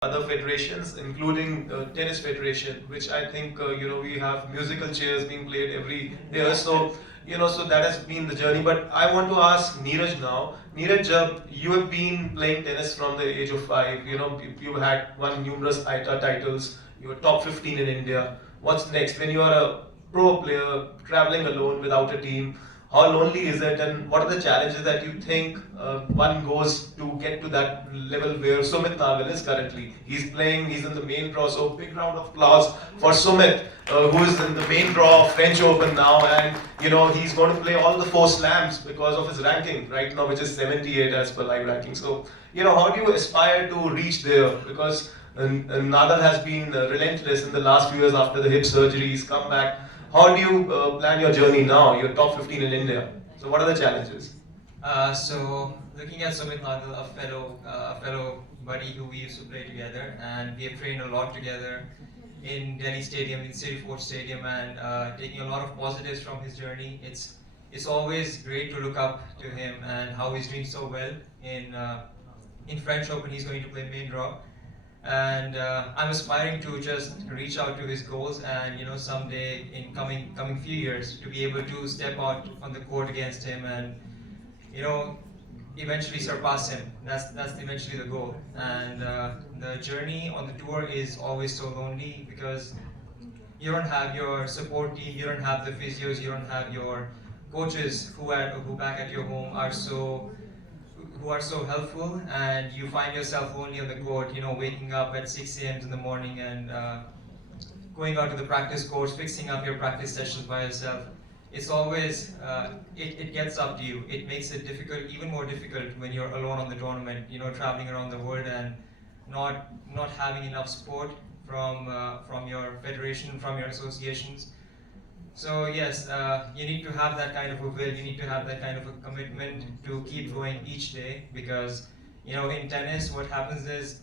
other federations, including tennis federation, which I think we have musical chairs being played every year. So so that has been the journey. But I want to ask Neeraj now. Neeraj, you have been playing tennis from the age of 5. You had won numerous ITA titles. You were top 15 in India. What's next when you are a pro player traveling alone without a team? How lonely is it, and what are the challenges that you think one goes to get to that level where Sumit Nagal is currently? He's playing, he's in the main draw, so big round of applause for Sumit, who is in the main draw of French Open now, and he's going to play all the 4 slams because of his ranking right now, which is 78 as per live ranking. So, how do you aspire to reach there? Because Nagal has been relentless in the last few years after the hip surgery. He's come back. How do you plan your journey now? You're top 15 in India. So what are the challenges? So looking at Sumit Nagal, a fellow buddy who we used to play together, and we have trained a lot together in Delhi Stadium, in City Fort Stadium, and taking a lot of positives from his journey. It's always great to look up to him and how he's doing so well in French Open. He's going to play main draw, and I'm aspiring to just reach out to his goals, and someday in coming few years to be able to step out on the court against him and you know eventually surpass him. That's eventually the goal. And the journey on the tour is always so lonely because you don't have your support team, you don't have the physios, you don't have your coaches who back at your home who are so helpful, and you find yourself only on the court, waking up at 6 a.m. in the morning and going out to the practice courts, fixing up your practice sessions by yourself. It's always, it gets up to you. It makes it difficult, even more difficult when you're alone on the tournament, traveling around the world and not having enough support from your federation, from your associations. So yes, you need to have that kind of a will, you need to have that kind of a commitment to keep going each day, because in tennis what happens is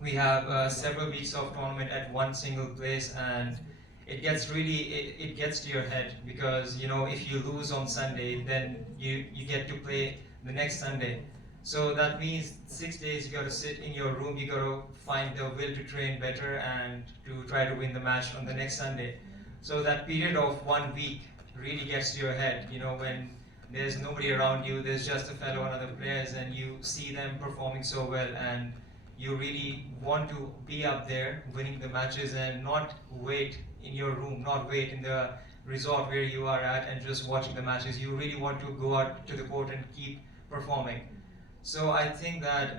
we have several weeks of tournament at one single place, and it gets it gets to your head, because if you lose on Sunday, then you get to play the next Sunday. So that means 6 days you got to sit in your room, you got to find the will to train better and to try to win the match on the next Sunday. So that period of 1 week really gets to your head, when there's nobody around you, there's just a fellow and other players, and you see them performing so well, and you really want to be up there winning the matches and not wait in your room, not wait in the resort where you are at and just watching the matches. You really want to go out to the court and keep performing. So I think that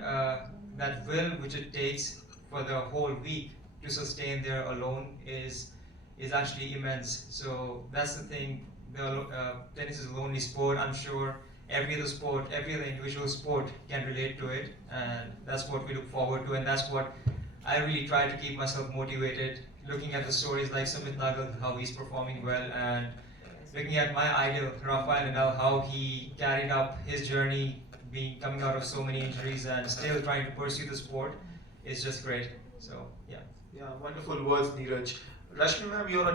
that will which it takes for the whole week to sustain there alone is actually immense. So that's the thing. Tennis is a lonely sport. I'm sure every other sport, every other individual sport can relate to it, and that's what we look forward to, and that's what I really try to keep myself motivated, looking at the stories like Sumit Nagal, how he's performing well, and looking at my idol, Rafael Nadal, how he carried up his journey, coming out of so many injuries and still trying to pursue the sport is just great. So, yeah. Yeah, wonderful words, Neeraj. Rashmi ma'am, you're